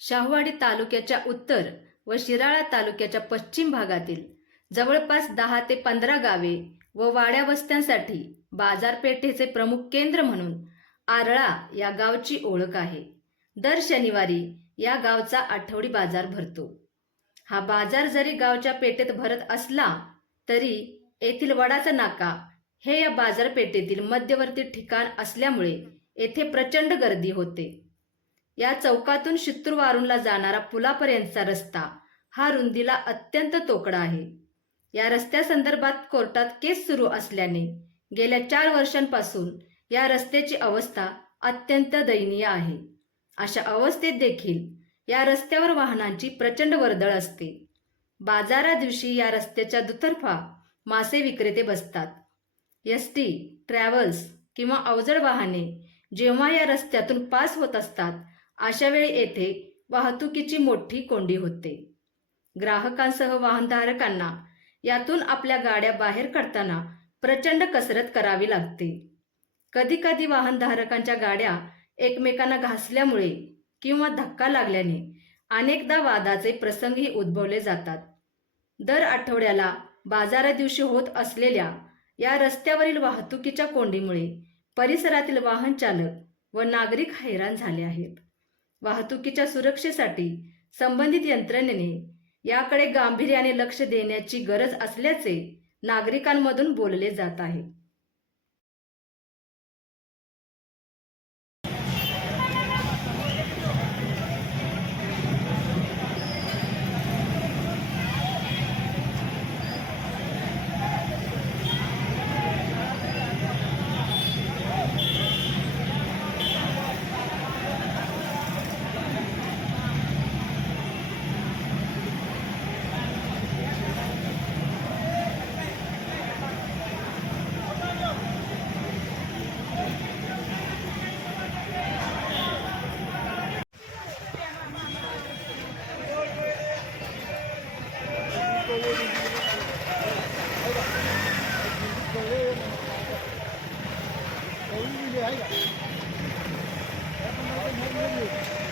शाहूवाडी तालुक्याच्या उत्तर व शिराळा तालुक्याच्या पश्चिम भागातील जवळपास दहा ते पंधरा गावे व वाड्या वस्त्यांसाठी बाजारपेठेचे प्रमुख केंद्र म्हणून आरळा या गावची ओळख आहे. दर शनिवारी या गावचा आठवडी बाजार भरतो. हा बाजार जरी गावच्या पेठेत भरत असला तरी येथील वडाचा नाका हे या बाजारपेठेतील मध्यवर्ती ठिकाण असल्यामुळे येथे प्रचंड गर्दी होते. या चौकातून शित्तूर जाणारा पुलापर्यंतचा रस्ता हा रुंदीला अत्यंत तोकडा आहे. या रस्त्यासंदर्भात कोर्टात केस सुरू असल्याने गेल्या चार वर्षांपासून या रस्त्याची अवस्था अत्यंत दयनीय आहे. अशा अवस्थेत देखील या रस्त्यावर वाहनांची प्रचंड वर्दळ असते. बाजारा दिवशी या रस्त्याच्या दुतर्फा मासे विक्रेते बसतात. एस टी ट्रॅव्हल्स किंवा अवजड वाहने जेव्हा या रस्त्यातून पास होत असतात अशा वेळी येथे वाहतुकीची मोठी कोंडी होते. ग्राहकांसह वाहनधारकांना यातून आपल्या गाड्या बाहेर काढताना प्रचंड कसरत करावी लागते. कधी कधी वाहनधारकांच्या गाड्या एकमेकांना घासल्यामुळे किंवा धक्का लागल्याने अनेकदा वादाचे प्रसंगही उद्भवले जातात. दर आठवड्याला बाजारा दिवशी होत असलेल्या या रस्त्यावरील वाहतुकीच्या कोंडीमुळे परिसरातील वाहन चालक व नागरिक हैराण झाले आहेत. वाहतुकीच्या सुरक्षेसाठी संबंधित यंत्रणेने याकडे गांभीर्याने लक्ष देण्याची गरज असल्याचे नागरिकांमधून बोलले जात आहे. Thank you.